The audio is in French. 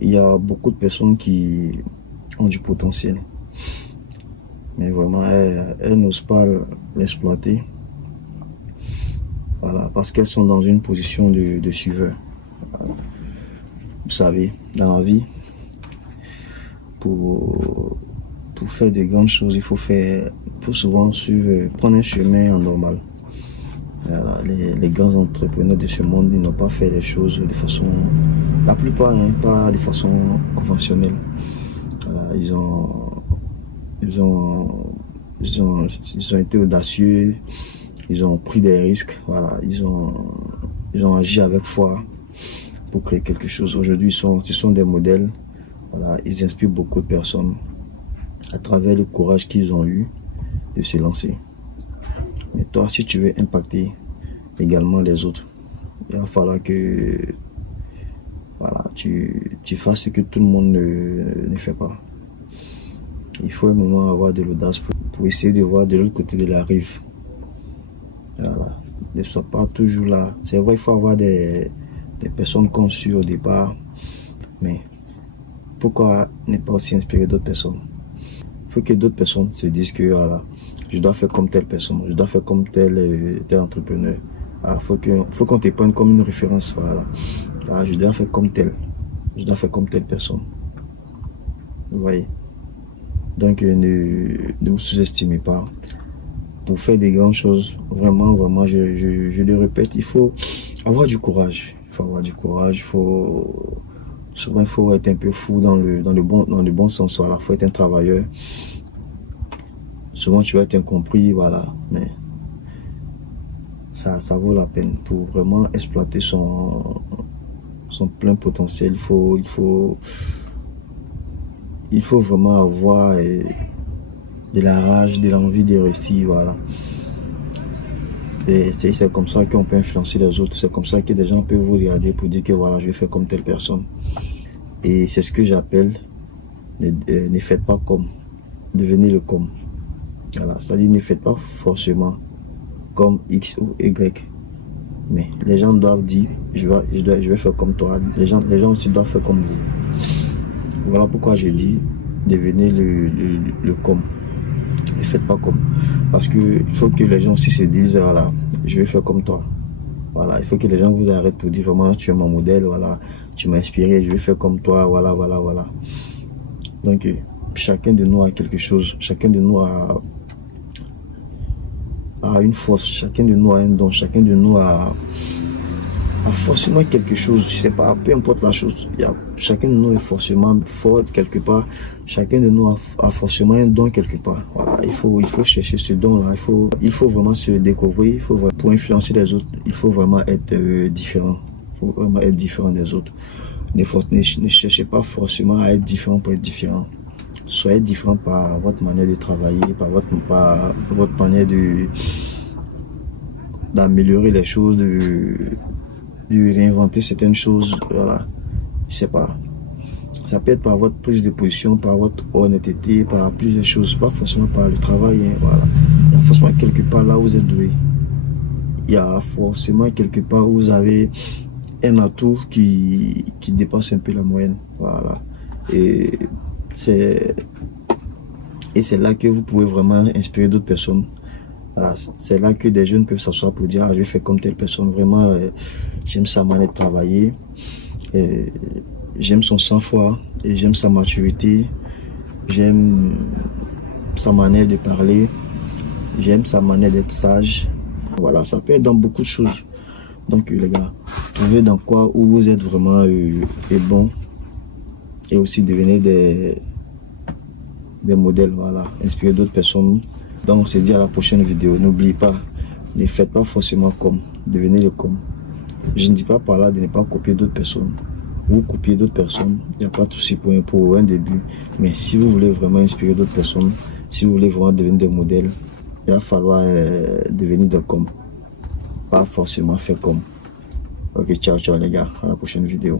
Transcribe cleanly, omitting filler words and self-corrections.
Il y a beaucoup de personnes qui ont du potentiel, mais vraiment elles n'osent pas l'exploiter. Voilà, parce qu'elles sont dans une position de suiveur. Vous savez, dans la vie, pour faire de grandes choses, il faut souvent prendre un chemin normal. Voilà, les grands entrepreneurs de ce monde, ils n'ont pas fait les choses de façon, la plupart, hein, pas de façon conventionnelle. Voilà, ils ont été audacieux, ils ont pris des risques, voilà, ils ont agi avec foi pour créer quelque chose. Aujourd'hui, ce sont des modèles, voilà, ils inspirent beaucoup de personnes à travers le courage qu'ils ont eu de se lancer. Mais toi, si tu veux impacter également les autres, il va falloir que voilà, tu fasses ce que tout le monde ne fait pas. Il faut un moment avoir de l'audace pour essayer de voir de l'autre côté de la rive. Voilà. Ne sois pas toujours là. C'est vrai, il faut avoir des personnes conçues au départ, mais pourquoi ne pas aussi inspirer d'autres personnes? Il faut que d'autres personnes se disent que voilà, je dois faire comme telle personne, je dois faire comme tel entrepreneur. Il faut qu'on te prenne comme une référence. Voilà. Je dois faire comme tel, je dois faire comme telle personne. Vous voyez? Donc ne vous sous-estimez pas. Pour faire des grandes choses, vraiment, je le répète, il faut avoir du courage. Il faut avoir du courage. Souvent, il faut être un peu fou dans le bon sens. Voilà, il faut être un travailleur. Souvent, tu vas être incompris, voilà, mais ça vaut la peine pour vraiment exploiter son plein potentiel. Il faut vraiment avoir de la rage, de l'envie de réussir, voilà. Et c'est comme ça qu'on peut influencer les autres. C'est comme ça que des gens peuvent vous regarder pour dire que voilà, je vais faire comme telle personne. Et c'est ce que j'appelle ne faites pas comme, devenez le comme. Voilà, c'est-à-dire ne faites pas forcément comme X ou Y. Mais les gens doivent dire je vais faire comme toi. Les gens aussi doivent faire comme vous. Voilà pourquoi je dis devenez le comme. Ne faites pas comme. Parce que il faut que les gens aussi se disent voilà, je vais faire comme toi. Voilà, il faut que les gens vous arrêtent pour dire vraiment tu es mon modèle, voilà, tu m'as inspiré, je vais faire comme toi, voilà. Donc chacun de nous a quelque chose, chacun de nous a une force, chacun de nous a un don, chacun de nous a forcément quelque chose, je sais pas, peu importe la chose, chacun de nous est forcément fort quelque part, chacun de nous a forcément un don quelque part. Voilà, il faut chercher ce don là, il faut vraiment se découvrir, pour influencer les autres, il faut vraiment être différent, il faut vraiment être différent des autres. Ne cherchez pas forcément à être différent pour être différent. Soyez différent par votre manière de travailler, par votre manière d'améliorer les choses, de réinventer certaines choses. Voilà, je sais pas. Ça peut être par votre prise de position, par votre honnêteté, par plusieurs choses, pas forcément par le travail. Hein, voilà. Il y a forcément quelque part là où vous êtes doué. Il y a forcément quelque part où vous avez un atout qui dépasse un peu la moyenne. Voilà. Et c'est là que vous pouvez vraiment inspirer d'autres personnes. Voilà, c'est là que des jeunes peuvent s'asseoir pour dire je vais faire comme telle personne. Vraiment, j'aime sa manière de travailler, j'aime son sang-froid, et j'aime sa maturité, j'aime sa manière de parler, j'aime sa manière d'être sage. Voilà, ça peut être dans beaucoup de choses. Donc les gars, trouvez dans quoi où vous êtes vraiment bon, et aussi devenez des modèles, voilà, inspirer d'autres personnes. Donc on se dit à la prochaine vidéo. N'oubliez pas, ne faites pas forcément comme, devenez le comme. Je ne dis pas par là de ne pas copier d'autres personnes. Vous copiez d'autres personnes, il n'y a pas de souci pour un début. Mais si vous voulez vraiment inspirer d'autres personnes, si vous voulez vraiment devenir des modèles, il va falloir devenir des comme, pas forcément faire comme. Ok, ciao les gars, à la prochaine vidéo.